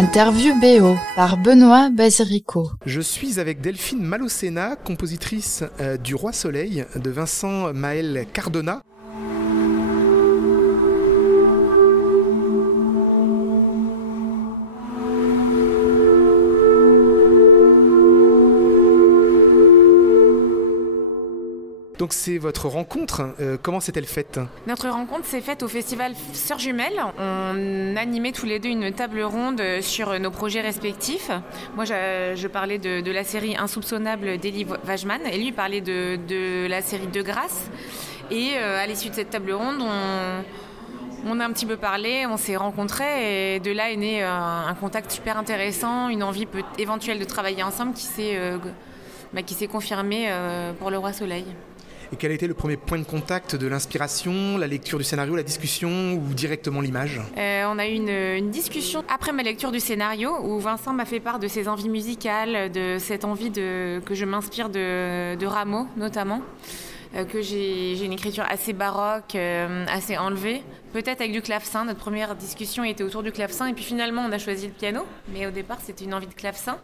Interview BO par Benoît Basirico. Je suis avec Delphine Malocena, compositrice du Roi Soleil de Vincent Maël Cardona. Donc c'est votre rencontre, comment s'est-elle faite ? Notre rencontre s'est faite au festival Sœurs Jumelles. On animait tous les deux une table ronde sur nos projets respectifs. Moi je parlais de la série Insoupçonnable d'Elie Wajman et lui parlait de la série De Grâce. Et à l'issue de cette table ronde, on a un petit peu parlé, on s'est rencontrés et de là est né un contact super intéressant, une envie éventuelle de travailler ensemble qui s'est confirmée pour Le Roi Soleil. Et quel a été le premier point de contact de l'inspiration, la lecture du scénario, la discussion ou directement l'image ? On a eu une discussion après ma lecture du scénario où Vincent m'a fait part de ses envies musicales, de cette envie que je m'inspire de Rameau notamment, que j'ai une écriture assez baroque, assez enlevée, peut-être avec du clavecin. Notre première discussion était autour du clavecin et puis finalement on a choisi le piano, mais au départ c'était une envie de clavecin.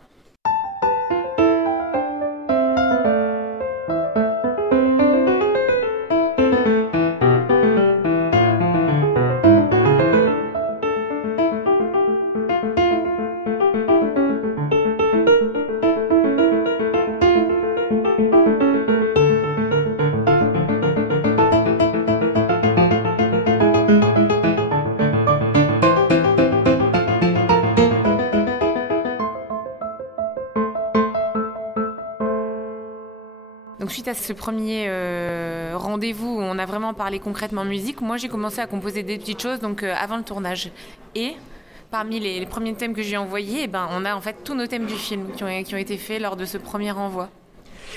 Donc suite à ce premier rendez-vous où on a vraiment parlé concrètement musique, moi j'ai commencé à composer des petites choses avant le tournage. Et parmi les premiers thèmes que j'ai envoyés, on a en fait tous nos thèmes du film qui ont été faits lors de ce premier envoi.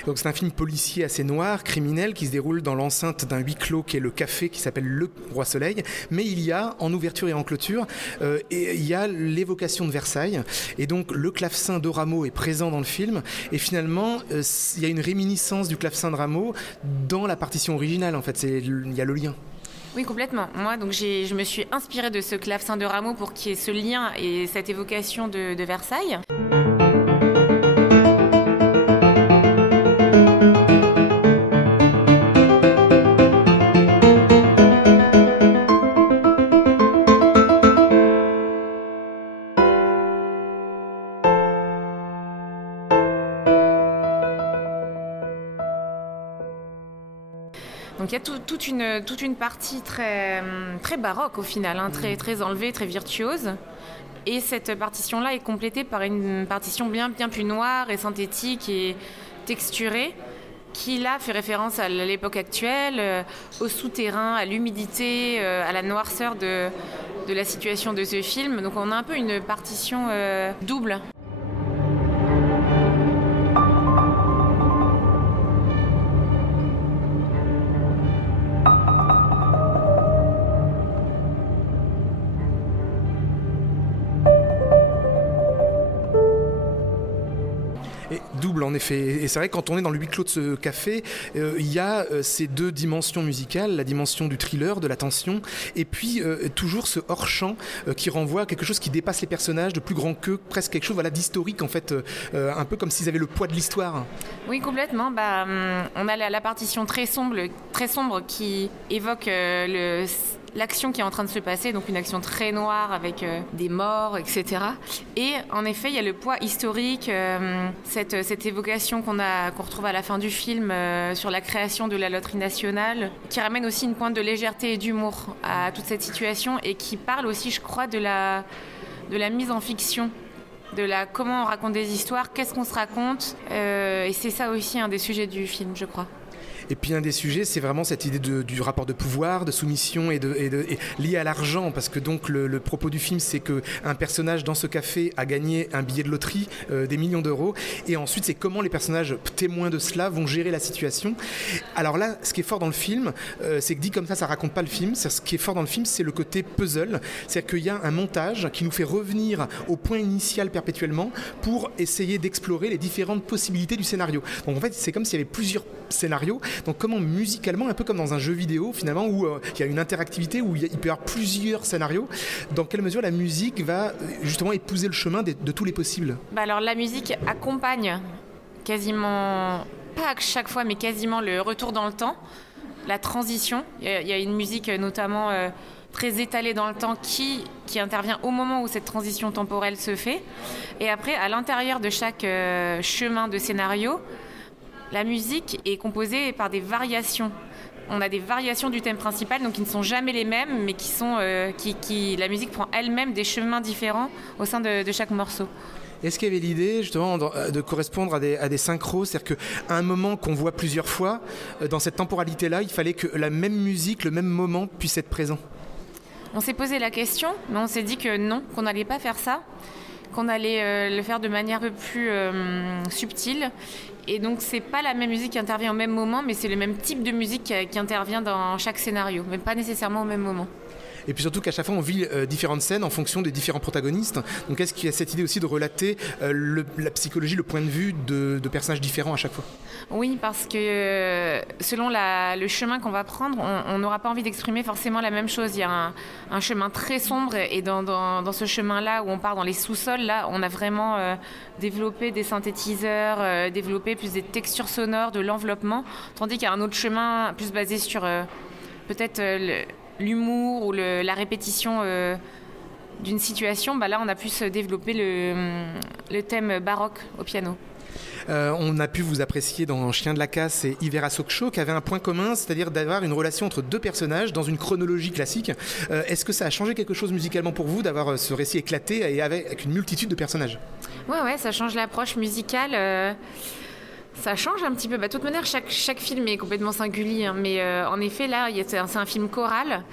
Donc c'est un film policier assez noir, criminel, qui se déroule dans l'enceinte d'un huis clos qui est le café qui s'appelle Le Roi Soleil. Mais il y a, en ouverture et en clôture, il y a l'évocation de Versailles. Et donc le clavecin de Rameau est présent dans le film. Et finalement, il y a une réminiscence du clavecin de Rameau dans la partition originale. En fait, il y a le lien. Oui, complètement. Moi, donc, je me suis inspirée de ce clavecin de Rameau pour qu'il y ait ce lien et cette évocation de Versailles. Donc il y a toute une partie très baroque au final, très enlevée, très virtuose. Et cette partition-là est complétée par une partition bien plus noire et synthétique et texturée, qui là fait référence à l'époque actuelle, au souterrain, à l'humidité, à la noirceur de la situation de ce film. Donc on a un peu une partition double. Et double en effet, et c'est vrai que quand on est dans le huis clos de ce café, il y a ces deux dimensions musicales, la dimension du thriller, de la tension, et puis toujours ce hors-champ qui renvoie à quelque chose qui dépasse les personnages, de plus grand qu'eux, presque quelque chose d'historique en fait, un peu comme s'ils avaient le poids de l'histoire. Oui, complètement. On a la partition très sombre qui évoque l'action qui est en train de se passer, donc une action très noire avec des morts, etc. Et en effet, il y a le poids historique, cette évocation qu'on retrouve à la fin du film sur la création de la loterie nationale, qui ramène aussi une pointe de légèreté et d'humour à toute cette situation et qui parle aussi, je crois, de la mise en fiction, comment on raconte des histoires, qu'est-ce qu'on se raconte, et c'est ça aussi un des sujets du film, je crois. Et puis un des sujets, c'est vraiment cette idée du rapport de pouvoir, de soumission et lié à l'argent, parce que donc le propos du film, c'est qu'un personnage dans ce café a gagné un billet de loterie, des millions d'euros, et ensuite c'est comment les personnages témoins de cela vont gérer la situation. Alors là, ce qui est fort dans le film, c'est que dit comme ça raconte pas le film. Ce qui est fort dans le film, c'est le côté puzzle, c'est-à-dire qu'il y a un montage qui nous fait revenir au point initial perpétuellement pour essayer d'explorer les différentes possibilités du scénario. Donc en fait, c'est comme s'il y avait plusieurs scénarios, Donc comment musicalement, un peu comme dans un jeu vidéo finalement, où il y a une interactivité, où il peut y avoir plusieurs scénarios, dans quelle mesure la musique va justement épouser le chemin de tous les possibles? Alors la musique accompagne quasiment, pas à chaque fois, mais quasiment le retour dans le temps, la transition. Il y a une musique notamment très étalée dans le temps qui intervient au moment où cette transition temporelle se fait. Et après, à l'intérieur de chaque chemin de scénario, la musique est composée par des variations. On a des variations du thème principal, donc qui ne sont jamais les mêmes, mais la musique prend elle-même des chemins différents au sein de chaque morceau. Est-ce qu'il y avait l'idée justement de correspondre à des synchros, c'est-à-dire qu'à un moment qu'on voit plusieurs fois, dans cette temporalité-là, il fallait que la même musique, le même moment puisse être présent? On s'est posé la question, mais on s'est dit que non, qu'on n'allait pas faire ça, qu'on allait le faire de manière un peu plus subtile. Et donc c'est pas la même musique qui intervient au même moment, mais c'est le même type de musique qui intervient dans chaque scénario, mais pas nécessairement au même moment. Et puis surtout qu'à chaque fois on vit différentes scènes en fonction des différents protagonistes. Donc est-ce qu'il y a cette idée aussi de relater la psychologie, le point de vue de personnages différents à chaque fois? Oui, parce que selon le chemin qu'on va prendre, on n'aura pas envie d'exprimer forcément la même chose. Il y a un chemin très sombre, et dans ce chemin-là où on part dans les sous-sols, là on a vraiment développé des synthétiseurs, développé plus des textures sonores, de l'enveloppement, tandis qu'il y a un autre chemin plus basé sur peut-être l'humour ou la répétition d'une situation. Là on a pu développer le thème baroque au piano. On a pu vous apprécier dans Chien de la Casse et Ivera Sokcho, qui avait un point commun, c'est-à-dire d'avoir une relation entre deux personnages dans une chronologie classique. Est-ce que ça a changé quelque chose musicalement pour vous d'avoir ce récit éclaté et avec une multitude de personnages? Ouais, ça change l'approche musicale. Ça change un petit peu. De toute manière, chaque film est complètement singulier. Hein, mais en effet, là, c'est un film choral.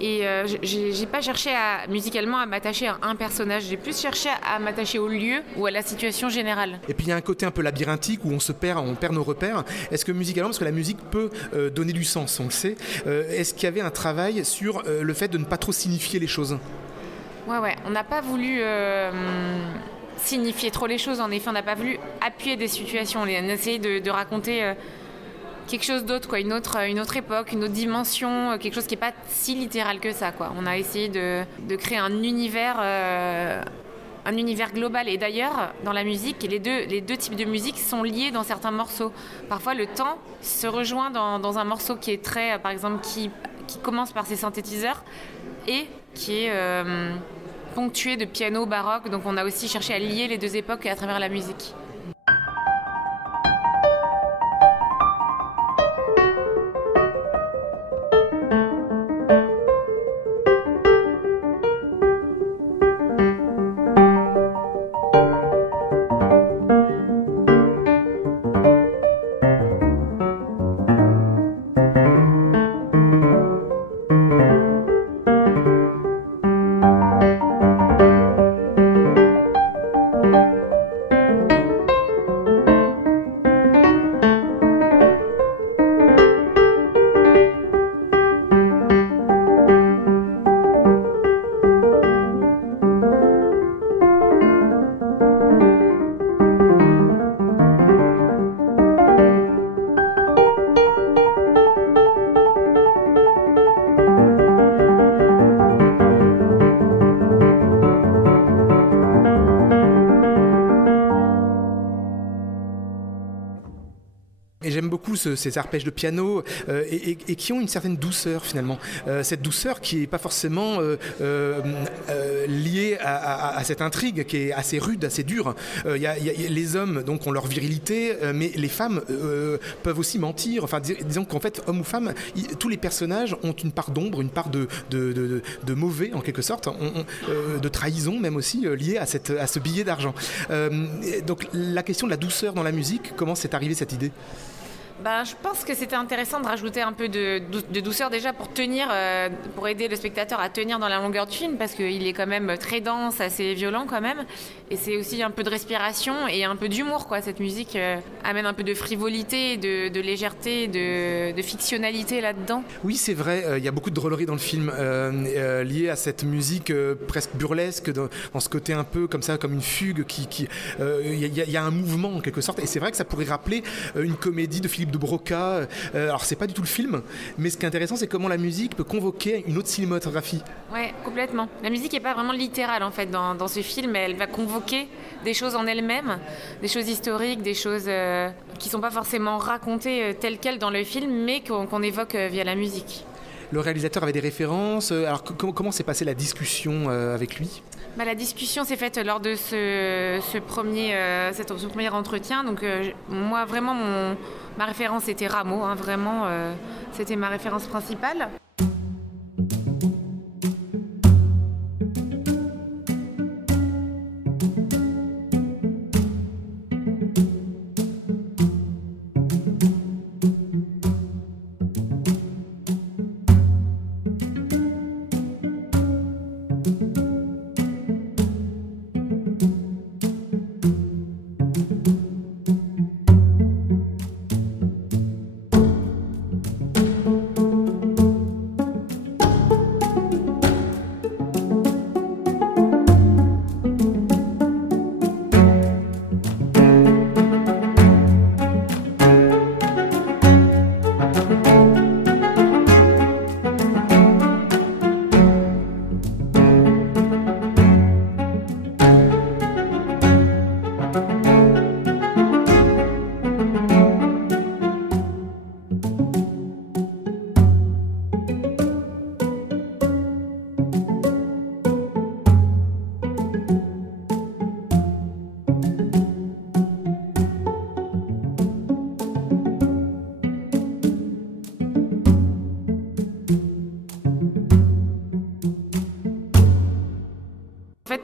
Et j'ai pas cherché musicalement à m'attacher à un personnage. J'ai plus cherché à m'attacher au lieu ou à la situation générale. Et puis il y a un côté un peu labyrinthique où on perd nos repères. Est-ce que musicalement, parce que la musique peut donner du sens, on le sait, est-ce qu'il y avait un travail sur le fait de ne pas trop signifier les choses? Ouais. On n'a pas voulu signifier trop les choses. En effet, on n'a pas voulu appuyer des situations. On a essayé de raconter quelque chose d'autre, quoi, une autre époque, une autre dimension, quelque chose qui n'est pas si littéral que ça, quoi. On a essayé de créer un univers global. Et d'ailleurs, dans la musique, les deux types de musique sont liés dans certains morceaux. Parfois, le temps se rejoint dans un morceau qui est très, par exemple, qui commence par ses synthétiseurs et qui est ponctué de piano baroque. Donc on a aussi cherché à lier les deux époques à travers la musique. Et j'aime beaucoup ces arpèges de piano et qui ont une certaine douceur finalement. Cette douceur qui n'est pas forcément liée à cette intrigue qui est assez rude, assez dure. Les hommes donc ont leur virilité, mais les femmes peuvent aussi mentir. Enfin, disons qu'en fait, homme ou femme, tous les personnages ont une part d'ombre, une part de mauvais en quelque sorte, de trahison même aussi liée à ce billet d'argent. Donc la question de la douceur dans la musique, comment c'est arrivé cette idée ? Je pense que c'était intéressant de rajouter un peu de douceur déjà pour tenir, pour aider le spectateur à tenir dans la longueur du film, parce qu'il est quand même très dense, assez violent quand même, et c'est aussi un peu de respiration et un peu d'humour, quoi. Cette musique amène un peu de frivolité, de légèreté, de fictionnalité là-dedans. Oui, c'est vrai, il y a beaucoup de drôlerie dans le film liée à cette musique presque burlesque, dans ce côté un peu comme ça, comme une fugue, il y a un mouvement en quelque sorte, et c'est vrai que ça pourrait rappeler une comédie de Philippe Philippe de Broca. Alors c'est pas du tout le film, mais ce qui est intéressant, c'est comment la musique peut convoquer une autre cinématographie. Ouais, complètement. La musique n'est pas vraiment littérale en fait dans ce film, mais elle va convoquer des choses en elle-même, des choses historiques, des choses qui sont pas forcément racontées telles quelles dans le film, mais qu'on évoque via la musique. Le réalisateur avait des références. Alors comment s'est passée la discussion avec lui ? La discussion s'est faite lors de ce premier entretien. Donc moi vraiment ma référence était Rameau, hein, vraiment c'était ma référence principale.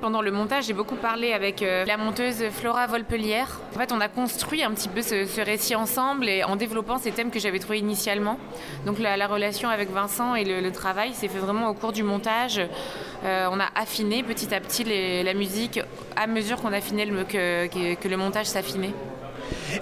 Pendant le montage, j'ai beaucoup parlé avec la monteuse Flora Volpelière. En fait, on a construit un petit peu ce récit ensemble et en développant ces thèmes que j'avais trouvés initialement. Donc la relation avec Vincent et le travail s'est fait vraiment au cours du montage. On a affiné petit à petit la musique à mesure qu'on affinait que le montage s'affinait.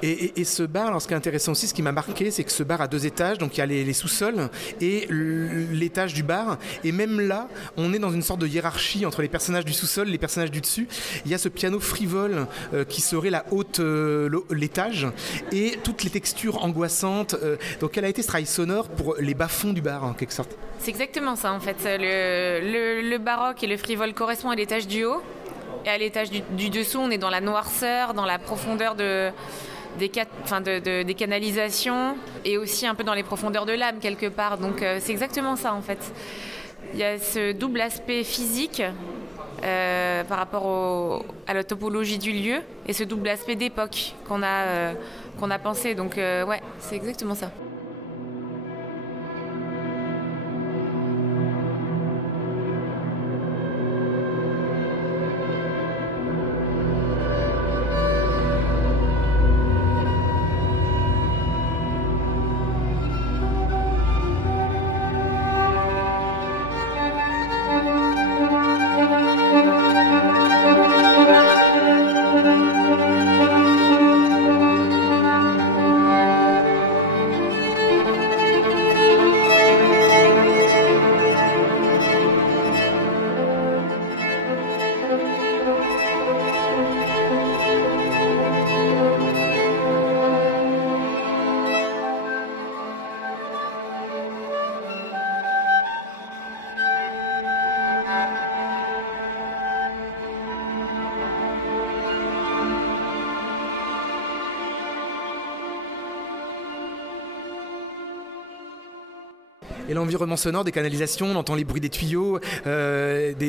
Et ce bar, alors ce qui est intéressant aussi, ce qui m'a marqué, c'est que ce bar a 2 étages, donc il y a les sous-sols et l'étage du bar. Et même là, on est dans une sorte de hiérarchie entre les personnages du sous-sol et les personnages du dessus. Il y a ce piano frivole qui serait l'étage et toutes les textures angoissantes. Donc quel a été ce travail sonore pour les bas-fonds du bar en quelque sorte ? C'est exactement ça en fait. Le baroque et le frivole correspondent à l'étage du haut. Et à l'étage du dessous, on est dans la noirceur, dans la profondeur des canalisations et aussi un peu dans les profondeurs de l'âme quelque part. Donc c'est exactement ça en fait. Il y a ce double aspect physique par rapport à la topologie du lieu et ce double aspect d'époque qu'on a pensé. Donc ouais, c'est exactement ça. Et l'environnement sonore des canalisations, on entend les bruits des tuyaux, les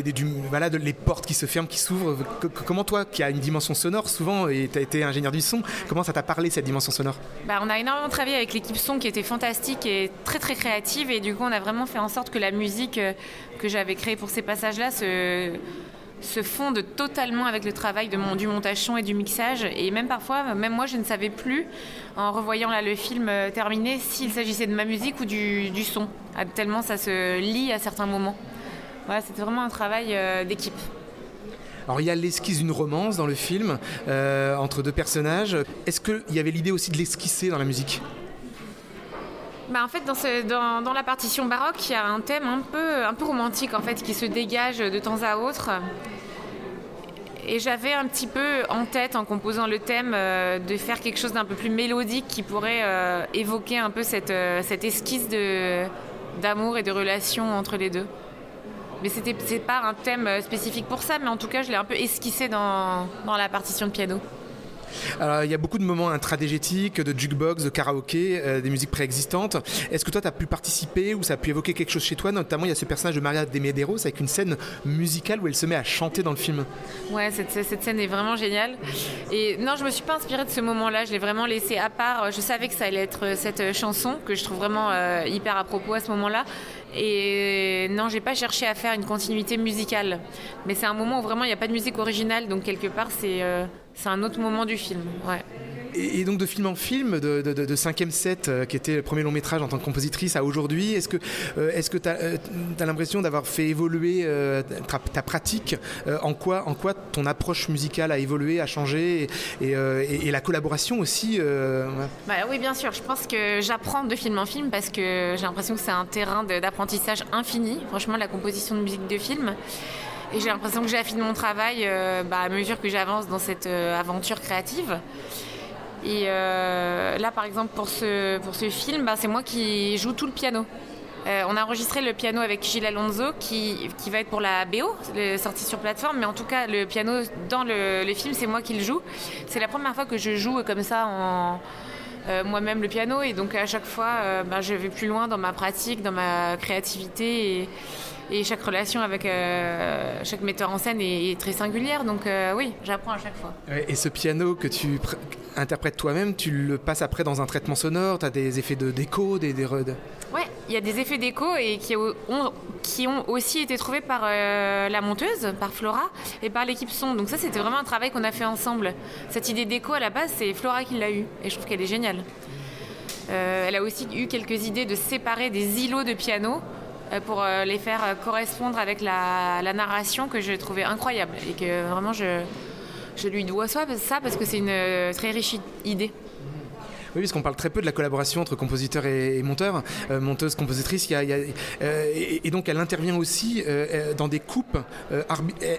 portes qui se ferment, qui s'ouvrent. Comment toi, qui as une dimension sonore souvent, et tu as été ingénieur du son, comment ça t'a parlé cette dimension sonore ? On a énormément travaillé avec l'équipe son qui était fantastique et très très créative, et du coup on a vraiment fait en sorte que la musique que j'avais créée pour ces passages-là se fonde totalement avec le travail du montage son et du mixage. Et même parfois, même moi, je ne savais plus, en revoyant là, le film terminé, s'il s'agissait de ma musique ou du son. Tellement ça se lie à certains moments. Voilà, c'était vraiment un travail d'équipe. Alors il y a l'esquisse d'une romance dans le film, entre 2 personnages. Est-ce qu'il y avait l'idée aussi de l'esquisser dans la musique ? En fait, dans la partition baroque, il y a un thème un peu romantique en fait, qui se dégage de temps à autre. Et j'avais un petit peu en tête, en composant le thème, de faire quelque chose d'un peu plus mélodique qui pourrait évoquer un peu cette esquisse d'amour et de relation entre les deux. Mais c'est pas un thème spécifique pour ça, mais en tout cas, je l'ai un peu esquissé dans la partition de piano. Alors, il y a beaucoup de moments intradégétiques, de jukebox, de karaoké, des musiques préexistantes. Est-ce que toi, tu as pu participer ou ça a pu évoquer quelque chose chez toi? Notamment, il y a ce personnage de Maria de Medeiros avec une scène musicale où elle se met à chanter dans le film. Ouais, cette scène est vraiment géniale. Et non, je me suis pas inspirée de ce moment-là. Je l'ai vraiment laissé à part. Je savais que ça allait être cette chanson que je trouve vraiment hyper à propos à ce moment-là. Et non, j'ai pas cherché à faire une continuité musicale. Mais c'est un moment où vraiment il n'y a pas de musique originale. Donc quelque part, c'est un autre moment du film. Ouais. Et donc de film en film, de 5e set, qui était le premier long métrage en tant que compositrice, à aujourd'hui, est-ce que tu as l'impression d'avoir fait évoluer ta pratique? En quoi ton approche musicale a évolué, a changé, et la collaboration aussi Bah, oui, bien sûr. Je pense que j'apprends de film en film parce que j'ai l'impression que c'est un terrain d'apprentissage infini. Franchement, la composition de musique de film. Et j'ai l'impression que j'affine mon travail à mesure que j'avance dans cette aventure créative. Et là, par exemple, pour ce film, c'est moi qui joue tout le piano. On a enregistré le piano avec Gilles Alonso qui va être pour la BO, sortie sur plateforme. Mais en tout cas, le piano dans le film, c'est moi qui le joue. C'est la première fois que je joue comme ça moi-même le piano. Et donc à chaque fois, je vais plus loin dans ma pratique, dans ma créativité. Et chaque relation avec chaque metteur en scène est très singulière, donc oui, j'apprends à chaque fois. Et ce piano que tu interprètes toi-même, tu le passes après dans un traitement sonore, tu as des effets d'écho, des Ouais, il y a des effets d'écho et qui ont aussi été trouvés par la monteuse, par Flora, et par l'équipe son. Donc ça, c'était vraiment un travail qu'on a fait ensemble. Cette idée d'écho, à la base, c'est Flora qui l'a eue, et je trouve qu'elle est géniale. Elle a aussi eu quelques idées de séparer des îlots de piano pour les faire correspondre avec la narration que je trouvais incroyable et que vraiment je lui dois ça parce que c'est une très riche idée. Oui, parce qu'on parle très peu de la collaboration entre compositeur et monteur, monteuse, compositrice. Et donc elle intervient aussi dans des coupes.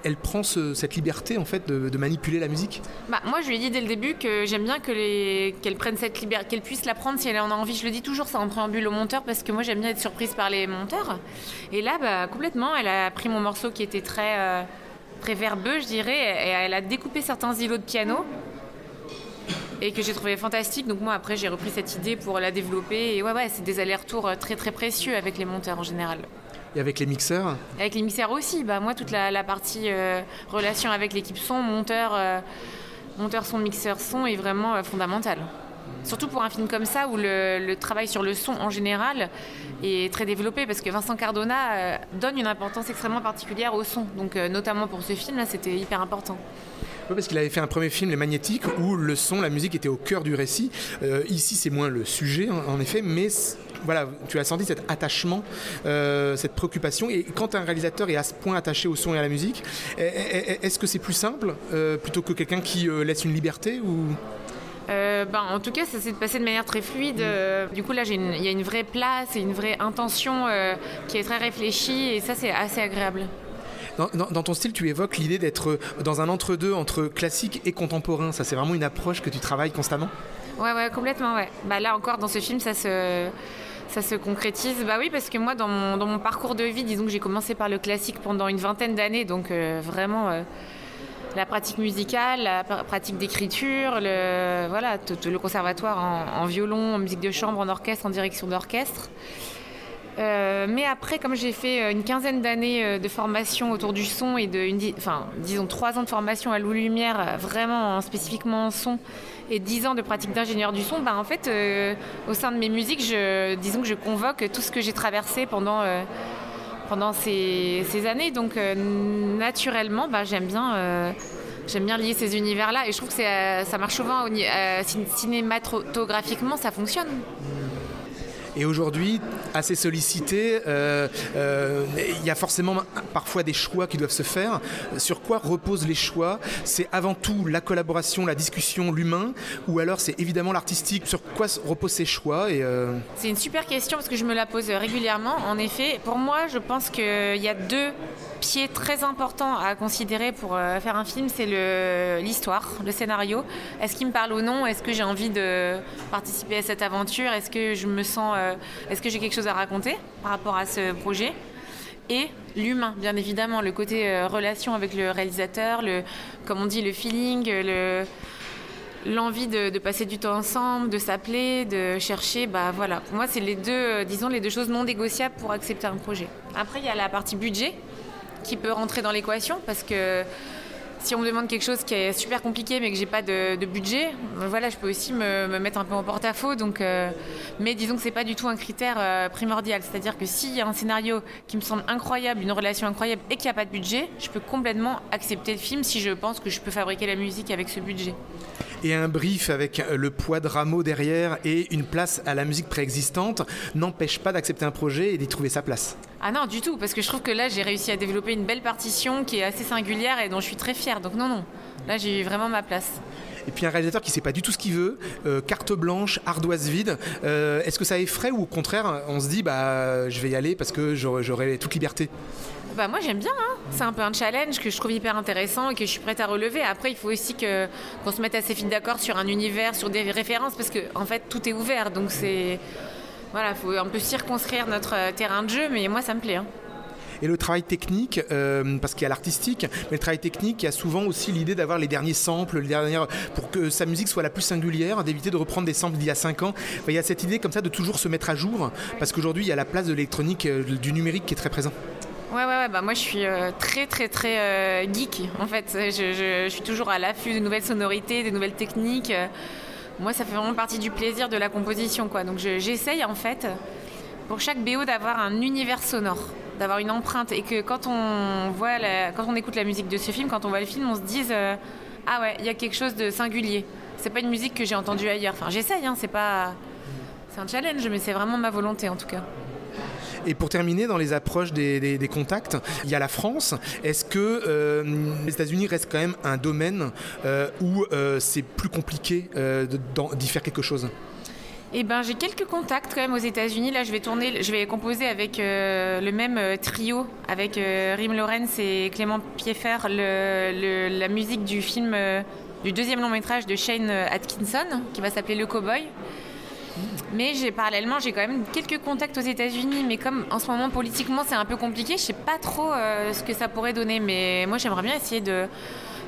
Elle prend cette liberté en fait de manipuler la musique. Moi, je lui ai dit dès le début que j'aime bien qu'elle prenne cette liberté, qu'elle puisse la prendre si elle en a envie. Je le dis toujours, ça en préambule au monteur parce que moi j'aime bien être surprise par les monteurs. Et là, complètement, elle a pris mon morceau qui était très verbeux, je dirais, et elle a découpé certains îlots de piano. Et que j'ai trouvé fantastique. Donc moi, après, j'ai repris cette idée pour la développer. Et ouais, c'est des allers-retours très, très précieux avec les monteurs en général. Et avec les mixeurs? Avec les mixeurs aussi. Moi, toute la partie relation avec l'équipe son, monteur son, mixeur son est vraiment fondamentale. Surtout pour un film comme ça, où le travail sur le son en général est très développé. Parce que Vincent Cardona donne une importance extrêmement particulière au son. Donc notamment pour ce film-là, c'était hyper important. Oui, parce qu'il avait fait un premier film, Les Magnétiques, où le son, la musique était au cœur du récit. Ici, c'est moins le sujet, en effet, mais voilà, tu as senti cet attachement, cette préoccupation. Et quand un réalisateur est à ce point attaché au son et à la musique, est-ce que c'est plus simple plutôt que quelqu'un qui laisse une liberté ou... En tout cas, ça s'est passé de manière très fluide. Du coup, là, il y a une vraie place et une vraie intention qui est très réfléchie, et ça, c'est assez agréable. Dans ton style, tu évoques l'idée d'être dans un entre-deux entre classique et contemporain. Ça, c'est vraiment une approche que tu travailles constamment? Ouais, complètement, ouais. Là encore, dans ce film, ça se concrétise. Oui, parce que moi, dans mon parcours de vie, disons que j'ai commencé par le classique pendant une vingtaine d'années, donc vraiment la pratique musicale, la pratique d'écriture, le conservatoire en violon, en musique de chambre, en orchestre, en direction d'orchestre. Mais après, comme j'ai fait une quinzaine d'années de formation autour du son et disons 3 ans de formation à Loup Lumière, vraiment spécifiquement en son, et 10 ans de pratique d'ingénieur du son, en fait, au sein de mes musiques, disons que je convoque tout ce que j'ai traversé pendant ces années. Donc naturellement, j'aime bien lier ces univers-là, et je trouve que ça marche souvent cinématographiquement, ça fonctionne. Et aujourd'hui, assez sollicité, il y a forcément parfois des choix qui doivent se faire. Sur quoi reposent les choix? C'est avant tout la collaboration, la discussion, l'humain, ou alors c'est évidemment l'artistique? Sur quoi reposent ces choix? C'est une super question parce que je me la pose régulièrement. En effet, pour moi, je pense qu'il y a deux pied très important à considérer pour faire un film, c'est l'histoire, le scénario. Est-ce qu'il me parle ou non? Est-ce que j'ai envie de participer à cette aventure? Est-ce que je me sens, est-ce que j'ai quelque chose à raconter par rapport à ce projet? Et l'humain, bien évidemment, le côté relation avec le réalisateur, comme on dit, le feeling, l'envie de passer du temps ensemble, de s'appeler, de chercher, voilà. Pour moi, c'est les deux choses non négociables pour accepter un projet. Après, il y a la partie budget qui peut rentrer dans l'équation parce que si on me demande quelque chose qui est super compliqué mais que j'ai pas de budget, voilà, je peux aussi me mettre un peu en porte-à-faux. Mais disons que c'est pas du tout un critère primordial. C'est-à-dire que s'il y a un scénario qui me semble incroyable, une relation incroyable et qu'il n'y a pas de budget, je peux complètement accepter le film si je pense que je peux fabriquer la musique avec ce budget. Et un brief avec le poids de Rameau derrière et une place à la musique préexistante n'empêche pas d'accepter un projet et d'y trouver sa place. Ah non, du tout, parce que je trouve que là, j'ai réussi à développer une belle partition qui est assez singulière et dont je suis très fière. Donc non, là, j'ai eu vraiment ma place. Et puis un réalisateur qui ne sait pas du tout ce qu'il veut, carte blanche, ardoise vide, est-ce que ça effraie ou au contraire, on se dit je vais y aller parce que j'aurai toute liberté? Moi j'aime bien, hein. C'est un peu un challenge que je trouve hyper intéressant et que je suis prête à relever. Après il faut aussi qu'on se mette assez vite d'accord sur un univers, sur des références parce que en fait tout est ouvert, donc il faut un peu circonscrire notre terrain de jeu, mais moi ça me plaît, hein. Et le travail technique, parce qu'il y a l'artistique, mais le travail technique, il y a souvent aussi l'idée d'avoir les derniers samples, pour que sa musique soit la plus singulière, d'éviter de reprendre des samples d'il y a 5 ans. Il y a cette idée comme ça de toujours se mettre à jour, parce qu'aujourd'hui il y a la place de l'électronique, du numérique qui est très présent. Ouais, moi je suis très très très geek en fait. Je suis toujours à l'affût de nouvelles sonorités, de nouvelles techniques. Moi ça fait vraiment partie du plaisir de la composition, quoi. Donc j'essaye en fait pour chaque BO d'avoir un univers sonore, d'avoir une empreinte et que quand on écoute la musique de ce film, quand on voit le film, on se dise ah ouais, il y a quelque chose de singulier. C'est pas une musique que j'ai entendue ailleurs. Enfin j'essaye, hein, c'est un challenge, mais c'est vraiment ma volonté en tout cas. Et pour terminer, dans les approches des contacts, il y a la France. Est-ce que les États-Unis restent quand même un domaine où c'est plus compliqué d'y faire quelque chose? J'ai quelques contacts quand même aux États-Unis. Là, je vais composer avec le même trio, avec Rim Lorenz et Clément Pieffer, la musique du film, du deuxième long métrage de Shane Atkinson, qui va s'appeler Le Cowboy. Mais parallèlement, j'ai quand même quelques contacts aux États-Unis, mais comme en ce moment politiquement c'est un peu compliqué, je sais pas trop ce que ça pourrait donner. Mais moi, j'aimerais bien essayer de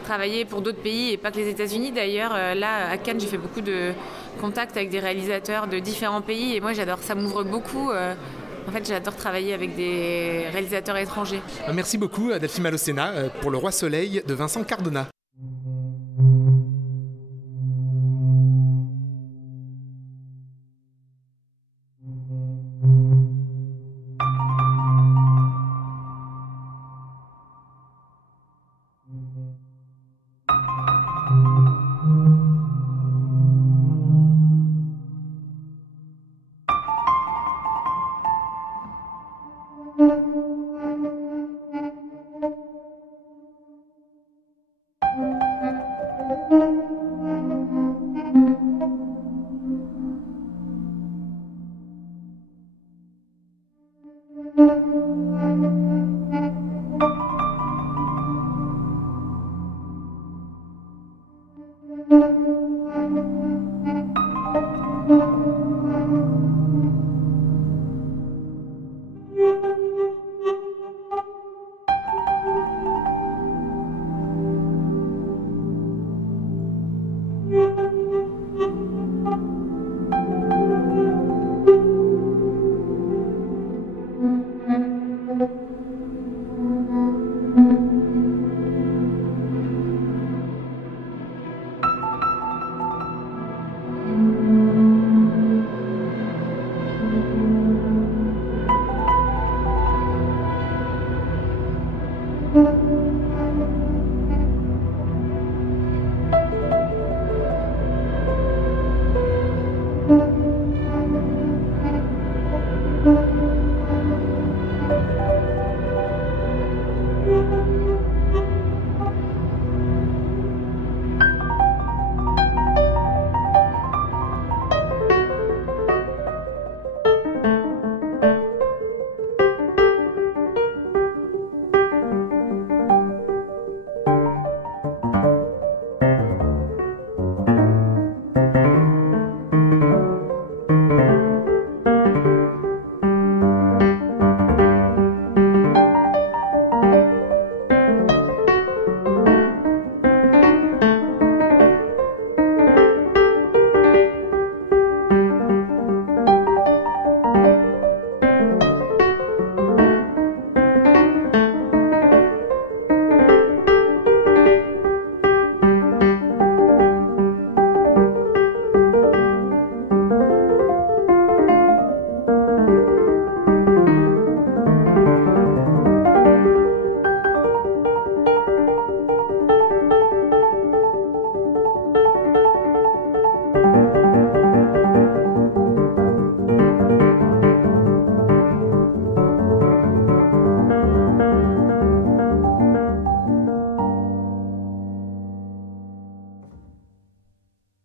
travailler pour d'autres pays et pas que les États-Unis. D'ailleurs, là à Cannes, j'ai fait beaucoup de contacts avec des réalisateurs de différents pays et moi, j'adore. Ça m'ouvre beaucoup. En fait, j'adore travailler avec des réalisateurs étrangers. Merci beaucoup, Delphine Malocena, pour Le Roi Soleil de Vincent Cardona. Thank you.